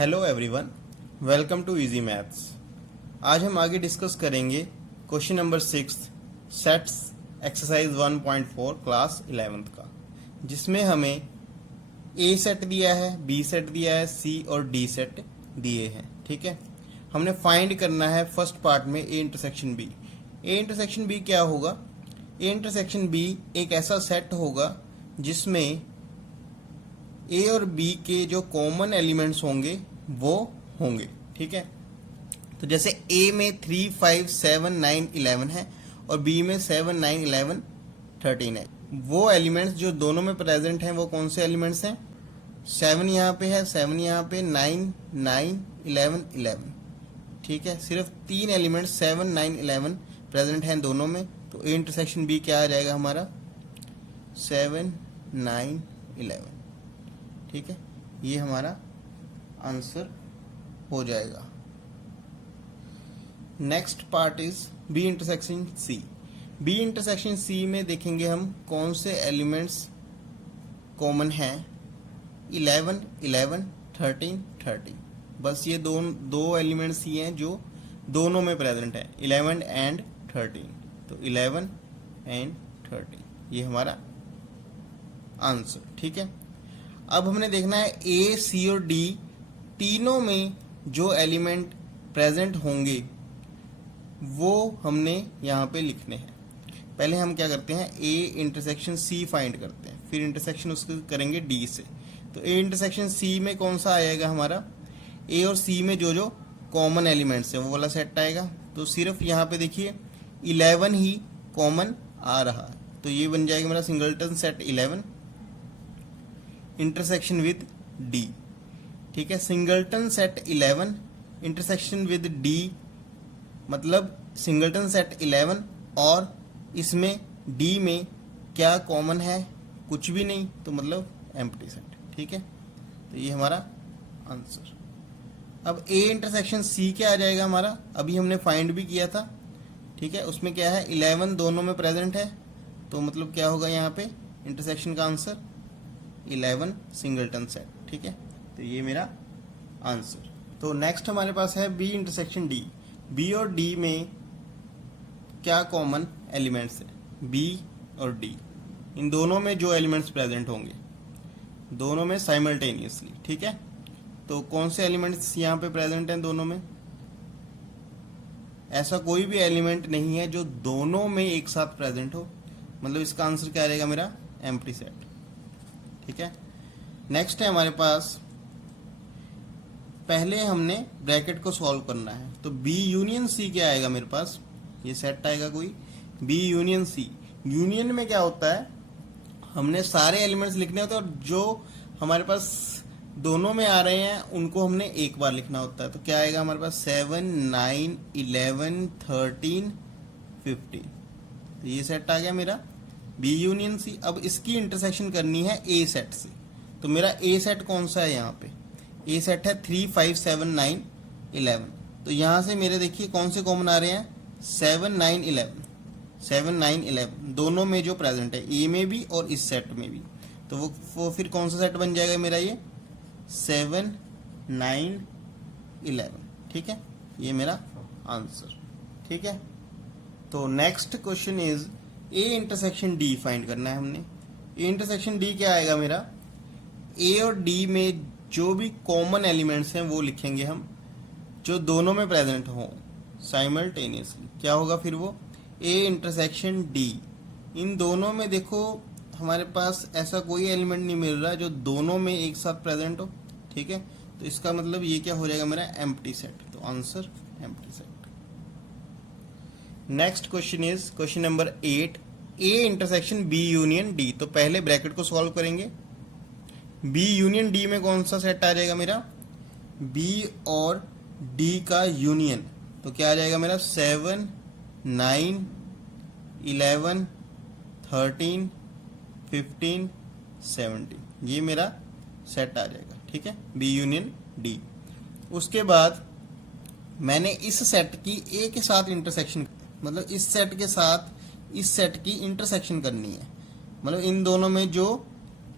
Hello everyone, welcome to easy maths. आज हम आगे डिस्कस करेंगे question number 6 sets exercise 1.4 class 11th का, जिसमें हमें ए सेट दिया है, बी सेट दिया है, सी और डी सेट दिए हैं। ठीक है, हमने फाइंड करना है फर्स्ट पार्ट में A intersection B. A intersection B क्या होगा? ए इंटरसेक्शन बी एक ऐसा सेट होगा जिसमें ए और बी के जो कॉमन एलिमेंट्स होंगे वो होंगे। ठीक है, तो जैसे ए में 3, 5, 7, 9, 11 है और बी में 7, 9, 11, 13 है। वो एलिमेंट्स जो दोनों में प्रेजेंट हैं वो कौन से एलिमेंट्स हैं? 7 यहाँ पे है, 7 यहाँ पे, 9, 9, 11, 11। ठीक है, सिर्फ 3 एलिमेंट्स 7, 9, 11 प्रेजेंट हैं दोनों में, तो ए इंटरसेक्शन बी क्या आ जाएगा हमारा? 7, 9, 11। ठीक है, ये हमारा आंसर हो जाएगा। Next part is B intersection C. B intersection C में देखेंगे हम कौन से एलिमेंट्स कॉमन हैं। 11, 11, 13, 13। बस ये दो एलिमेंट्स ही हैं जो दोनों में प्रेजेंट है, 11 एंड 13। तो 11 एंड 13 ये हमारा आंसर। ठीक है, अब हमने देखना है ए, सी और डी तीनों में जो एलिमेंट प्रेजेंट होंगे वो हमने यहाँ पे लिखने हैं। पहले हम क्या करते हैं, ए इंटरसेक्शन सी फाइंड करते हैं, फिर इंटरसेक्शन उसके करेंगे डी से। तो ए इंटरसेक्शन सी में कौन सा आएगा हमारा? ए और सी में जो जो कॉमन एलिमेंट्स है वो वाला सेट आएगा। तो सिर्फ यहाँ पे देखिए 11 ही कॉमन आ रहा है, तो ये बन जाएगा मेरा singleton set 11 intersection with D. ठीक है, singleton set 11 intersection with D मतलब सिंगलटन सेट 11 और इसमें डी में क्या कॉमन है? कुछ भी नहीं, तो मतलब एम्प्टी सेट। ठीक है, तो ये हमारा आंसर। अब ए इंटरसेक्शन सी क्या आ जाएगा हमारा? अभी हमने फाइंड भी किया था। ठीक है, उसमें क्या है, 11 दोनों में प्रेजेंट है, तो मतलब क्या होगा यहाँ पे इंटरसेक्शन का आंसर? 11 singleton set. ठीक है, तो ये मेरा आंसर। तो नेक्स्ट हमारे पास है बी इंटरसेक्शन डी। बी और डी में क्या कॉमन एलिमेंट्स है? बी और डी इन दोनों में जो एलिमेंट्स प्रेजेंट होंगे दोनों में साइमल्टेनियसली। ठीक है, तो कौन से एलिमेंट्स यहाँ पे प्रेजेंट हैं दोनों में? ऐसा कोई भी एलिमेंट नहीं है जो दोनों में एक साथ प्रेजेंट हो, मतलब इसका आंसर क्या रहेगा मेरा? Empty set. ठीक है, नेक्स्ट है हमारे पास, पहले हमने ब्रैकेट को सॉल्व करना है। तो बी यूनियन सी क्या आएगा मेरे पास? ये सेट आएगा कोई बी यूनियन सी। यूनियन में क्या होता है, हमने सारे एलिमेंट्स लिखने होते हैं और जो हमारे पास दोनों में आ रहे हैं उनको हमने एक बार लिखना होता है। तो क्या आएगा हमारे पास? 7, 9, 11, 13, 15। तो ये सेट आ गया मेरा बी यूनियन सी। अब इसकी इंटरसेक्शन करनी है ए सेट से। तो मेरा ए सेट कौन सा है यहाँ पे? ए सेट है 3, 5, 7, 9, 11। तो यहाँ से मेरे देखिए कौन से कॉमन आ रहे हैं? 7, 9, 11। 7, 9, 11 दोनों में जो प्रेजेंट है, ए में भी और इस सेट में भी। तो वो फिर कौन सा सेट बन जाएगा मेरा? ये 7, 9, 11। ठीक है, ये मेरा आंसर। ठीक है, तो next question is A intersection D find करना है हमने। ए इंटरसेक्शन डी क्या आएगा मेरा? ए और डी में जो भी कॉमन एलिमेंट्स हैं वो लिखेंगे हम जो दोनों में प्रेजेंट हों साइमल्टेनियसली। क्या होगा फिर वो? A intersection D. इन दोनों में देखो हमारे पास ऐसा कोई एलिमेंट नहीं मिल रहा जो दोनों में एक साथ प्रेजेंट हो। ठीक है, तो इसका मतलब ये क्या हो जाएगा मेरा? Empty set. तो answer empty set. Next question is question number 8 A intersection B union D. तो पहले ब्रैकेट को सॉल्व करेंगे। बी यूनियन डी में कौन सा सेट आ जाएगा मेरा? बी और डी का यूनियन। तो क्या आ जाएगा मेरा? 7, 9, 11, 13, 15, 17 ये मेरा सेट आ जाएगा। ठीक है, बी यूनियन डी। उसके बाद मैंने इस सेट की ए के साथ इंटरसेक्शन, मतलब इस सेट के साथ इस सेट की इंटरसेक्शन करनी है। मतलब इन दोनों में जो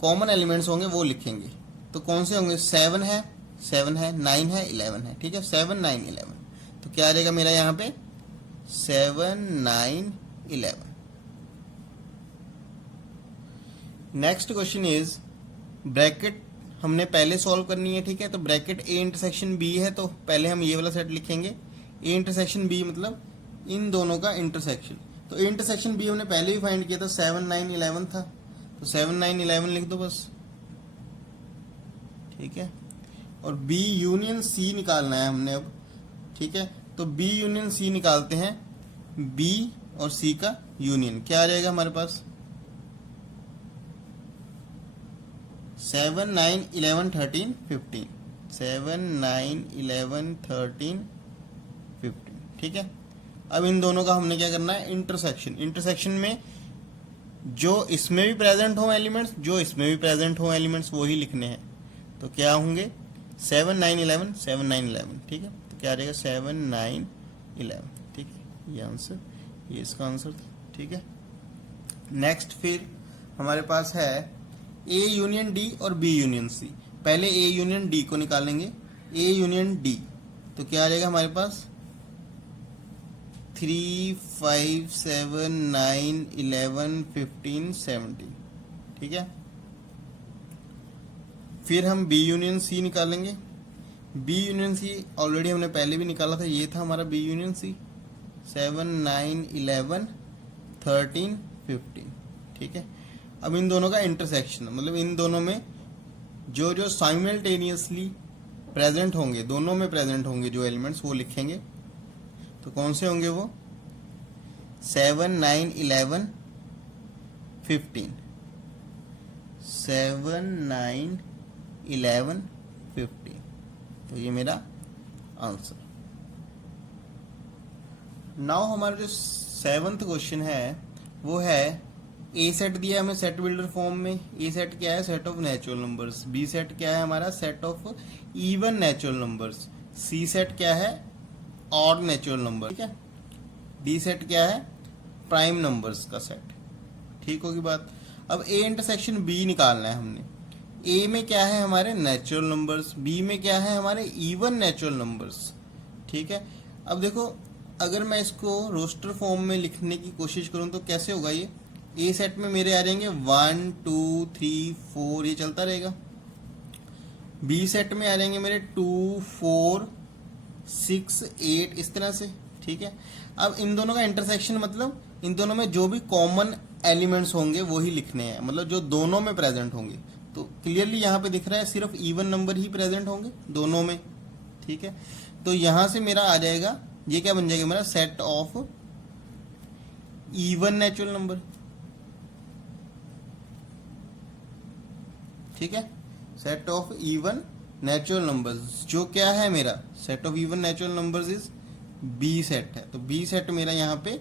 कॉमन एलिमेंट्स होंगे वो लिखेंगे। तो कौन से होंगे? 7 है 7 है, 9 है, 11 है, ठीक है, 7 9 11। तो क्या आ जाएगा मेरा यहाँ पे 7 9 11। नेक्स्ट क्वेश्चन इज ब्रैकेट हमने पहले सॉल्व करनी है, ठीक है। तो ब्रैकेट ए इंटरसेक्शन बी है, तो पहले हम ये वाला सेट लिखेंगे। ए इंटरसेक्शन बी मतलब इन दोनों का इंटरसेक्शन। तो ए इंटरसेक्शन बी हमने पहले भी फाइंड किया था, 7 9 11 था, तो 7 9 11 लिख दो बस, ठीक है। और बी यूनियन सी निकालना है हमने अब, ठीक है। तो बी यूनियन सी निकालते हैं, बी और सी का यूनियन क्या आ जाएगा हमारे पास 7 9 11 13 15, 7 9 11 13 15, ठीक है। अब इन दोनों का हमने क्या करना है इंटरसेक्शन। इंटरसेक्शन में जो इसमें भी प्रेजेंट हो एलिमेंट्स, जो इसमें भी प्रेजेंट हो एलिमेंट्स, वो ही लिखने हैं। तो क्या होंगे 7 9 11 7 9 11, ठीक है। तो क्या आ जाएगा 7 9 11, ठीक है। ये आंसर, ये इसका आंसर था, ठीक है। नेक्स्ट फिर हमारे पास है ए यूनियन डी और बी यूनियन सी। पहले ए यूनियन डी को निकालेंगे, ए यूनियन डी। तो क्या आ जाएगा हमारे पास 3 5 7 9 11 15 17, ठीक है। फिर हम बी यूनियन सी निकालेंगे। बी यूनियन सी ऑलरेडी हमने पहले भी निकाला था, ये था हमारा बी यूनियन सी, 7 9 11 13 15, ठीक है। अब इन दोनों का इंटरसेक्शन मतलब इन दोनों में जो जो साइमल्टेनियसली प्रेजेंट होंगे, दोनों में प्रेजेंट होंगे जो एलिमेंट्स, वो लिखेंगे। तो कौन से होंगे वो 7 9 11 15, 7 9 11 15। तो ये मेरा आंसर। नाउ हमारा जो 7th क्वेश्चन है वो है ए सेट दिया है हमें सेट बिल्डर फॉर्म में। ए सेट क्या है set of natural numbers. B set क्या है हमारा set of even natural numbers. C set क्या है ऑड नेचुरल नंबर, ठीक है। डी सेट क्या है प्राइम नंबर्स का सेट, ठीक होगी बात। अब ए इंटरसेक्शन बी निकालना है हमने। ए में क्या है हमारे नेचुरल नंबर्स, बी में क्या है हमारे इवन नेचुरल नंबर्स, ठीक है। अब देखो अगर मैं इसको रोस्टर फॉर्म में लिखने की कोशिश करूं तो कैसे होगा ये। ए सेट में मेरे आ जाएंगे 1 2 3 4, ये चलता रहेगा। बी सेट में आ जाएंगे मेरे 2 4 6 8, इस तरह से, ठीक है। अब इन दोनों का इंटरसेक्शन मतलब इन दोनों में जो भी कॉमन एलिमेंट्स होंगे वो ही लिखने हैं, मतलब जो दोनों में प्रेजेंट होंगे। तो क्लियरली यहाँ पे दिख रहा है सिर्फ इवन नंबर ही प्रेजेंट होंगे दोनों में, ठीक है। तो यहां से मेरा आ जाएगा, ये क्या बन जाएगा मेरा set of even natural number, ठीक है। Set of even natural numbers जो क्या है मेरा set of even natural numbers is B set है। तो बी सेट मेरा यहाँ पे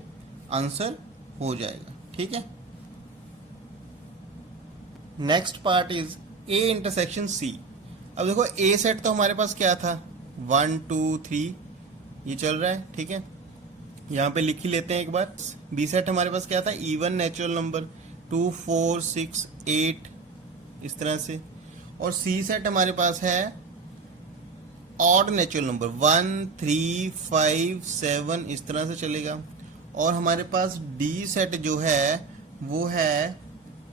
आंसर हो जाएगा, ठीक है। Next part is A intersection C. अब देखो ए सेट तो हमारे पास क्या था 1 2 3 ये चल रहा है, ठीक है। यहाँ पे लिख ही लेते हैं एक बार। बी सेट हमारे पास क्या था इवन नेचुरल नंबर 2 4 6 8, इस तरह से। और सी सेट हमारे पास है ऑड नेचुरल नंबर 1 3 5 7, इस तरह से चलेगा। और हमारे पास डी सेट जो है वो है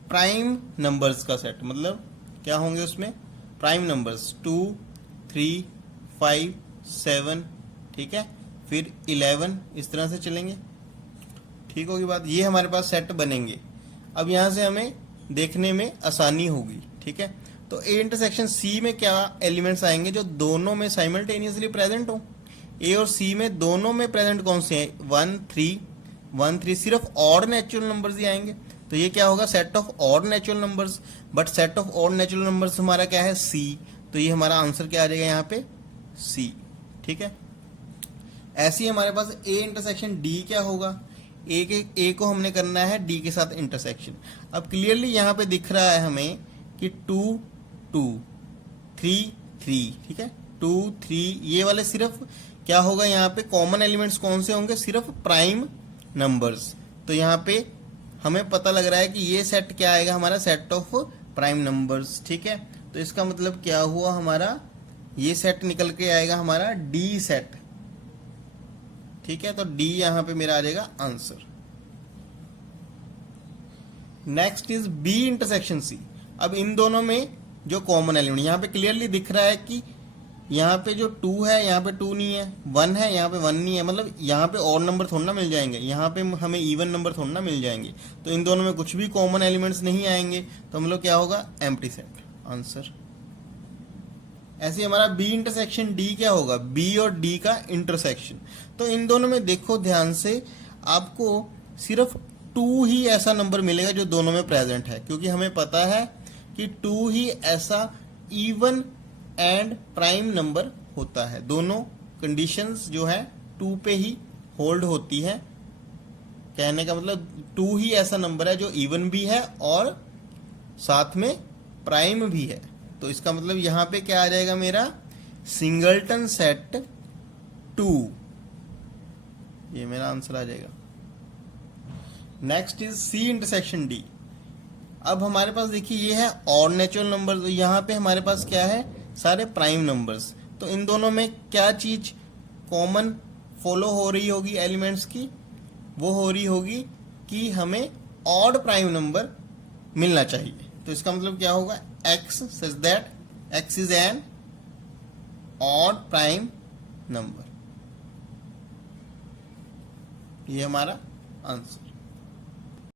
प्राइम नंबर्स का सेट, मतलब क्या होंगे उसमें प्राइम नंबर्स 2 3 5 7, ठीक है। फिर 11, इस तरह से चलेंगे, ठीक होगी बात। ये हमारे पास सेट बनेंगे। अब यहां से हमें देखने में आसानी होगी, ठीक है। तो ए इंटरसेक्शन सी में क्या एलिमेंट्स आएंगे जो दोनों में साइमल्टेनियसली प्रेजेंट हो। ए और सी में दोनों में प्रेजेंट कौन से हैं 1 3 सिर्फ ऑड नेचुरल नंबर्स ही आएंगे। तो ये क्या होगा set of odd natural numbers. But set of odd natural numbers हमारा क्या है सी। तो ये हमारा आंसर क्या आ जाएगा यहाँ पे सी, ठीक है। ऐसे ही हमारे पास ए इंटरसेक्शन डी क्या होगा। ए को हमने करना है डी के साथ इंटरसेक्शन। अब क्लियरली यहाँ पे दिख रहा है हमें कि 2 2 3 3, ठीक है 2 3, ये वाले सिर्फ क्या होगा यहाँ पे कॉमन एलिमेंट्स कौन से होंगे सिर्फ प्राइम नंबर्स। तो यहाँ पे हमें पता लग रहा है कि ये सेट क्या आएगा हमारा सेट ऑफ प्राइम नंबर्स, ठीक है। तो इसका मतलब क्या हुआ हमारा ये सेट निकल के आएगा हमारा डी सेट। ठीक है, तो डी यहां पे मेरा आ जाएगा answer. Next is B intersection C. अब इन दोनों में जो कॉमन एलिमेंट यहां पे क्लियरली दिख रहा है कि यहाँ पे जो 2 है यहाँ पे 2 नहीं है, 1 है यहाँ पे 1 नहीं है, मतलब यहाँ पे और नंबर थोड़ा ना मिल जाएंगे, यहाँ पे हमें इवन नंबर थोड़ा ना मिल जाएंगे। तो इन दोनों में कुछ भी कॉमन एलिमेंट्स नहीं आएंगे, तो हम लोग क्या होगा, एम्प्टी सेट आंसर। ऐसे हमारा बी इंटरसेक्शन डी क्या होगा, बी और डी का इंटरसेक्शन। तो इन दोनों में देखो ध्यान से, आपको सिर्फ 2 ही ऐसा नंबर मिलेगा जो दोनों में प्रेजेंट है, क्योंकि हमें पता है कि 2 ही ऐसा इवन एंड प्राइम नंबर होता है। दोनों कंडीशंस जो है 2 पे ही होल्ड होती है। कहने का मतलब 2 ही ऐसा नंबर है जो इवन भी है और साथ में प्राइम भी है। तो इसका मतलब यहां पे क्या आ जाएगा मेरा, सिंगलटन सेट 2, ये मेरा आंसर आ जाएगा। Next is C intersection D. अब हमारे पास देखिए ये है ऑड नेचुरल नंबर, तो यहाँ पे हमारे पास क्या है, सारे प्राइम नंबर्स। तो इन दोनों में क्या चीज कॉमन फॉलो हो रही होगी एलिमेंट्स की, वो हो रही होगी कि हमें ऑड प्राइम नंबर मिलना चाहिए। तो इसका मतलब क्या होगा, x such that x is an odd prime number. ये हमारा आंसर।